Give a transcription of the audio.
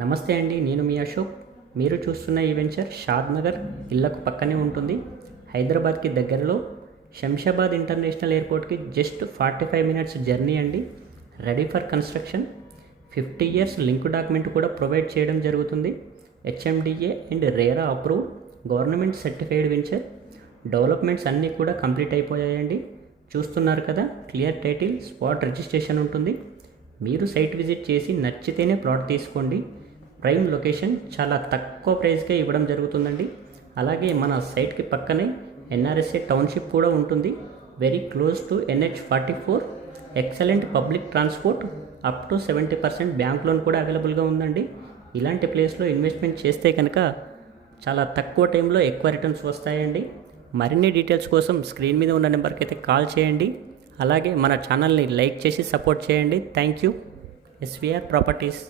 నమస్తే అండి, నేను మీ అశోక్. మీరు చూస్తున్న ఈ వెంచర్ షాద్ నగర్ ఇళ్లకు పక్కనే ఉంటుంది. హైదరాబాద్కి దగ్గరలో శంషాబాద్ ఇంటర్నేషనల్ ఎయిర్పోర్ట్కి జస్ట్ 45 మినిట్స్ జర్నీ అండి. Ready for construction. 50 years link document కూడా ప్రొవైడ్ చేయడం జరుగుతుంది. HMDA and RERA approve, government certified venture. Developments అన్నీ కూడా కంప్లీట్ అయిపోయాయండి. చూస్తున్నారు కదా, క్లియర్ టైటిల్, స్పాట్ రిజిస్ట్రేషన్ ఉంటుంది. మీరు సైట్ విజిట్ చేసి నచ్చితేనే ప్లాట్ తీసుకోండి. ప్రైమ్ లొకేషన్, చాలా తక్కువ ప్రైస్కే ఇవ్వడం జరుగుతుందండి. అలాగే మన సైట్కి పక్కనే ఎన్ఆర్ఎస్ఏ టౌన్షిప్ కూడా ఉంటుంది. Very close to NH44. Excellent public transport, up to 70% bank loan కూడా అవైలబుల్గా ఉందండి. ఇలాంటి ప్లేస్లో ఇన్వెస్ట్మెంట్ చేస్తే కనుక చాలా తక్కువ టైంలో ఎక్కువ రిటర్న్స్ వస్తాయండి. మరిన్ని డీటెయిల్స్ కోసం స్క్రీన్ మీద ఉన్న నెంబర్కి అయితే కాల్ చేయండి. అలాగే మన ఛానల్ని లైక్ చేసి సపోర్ట్ చేయండి. Thank you. SVR properties.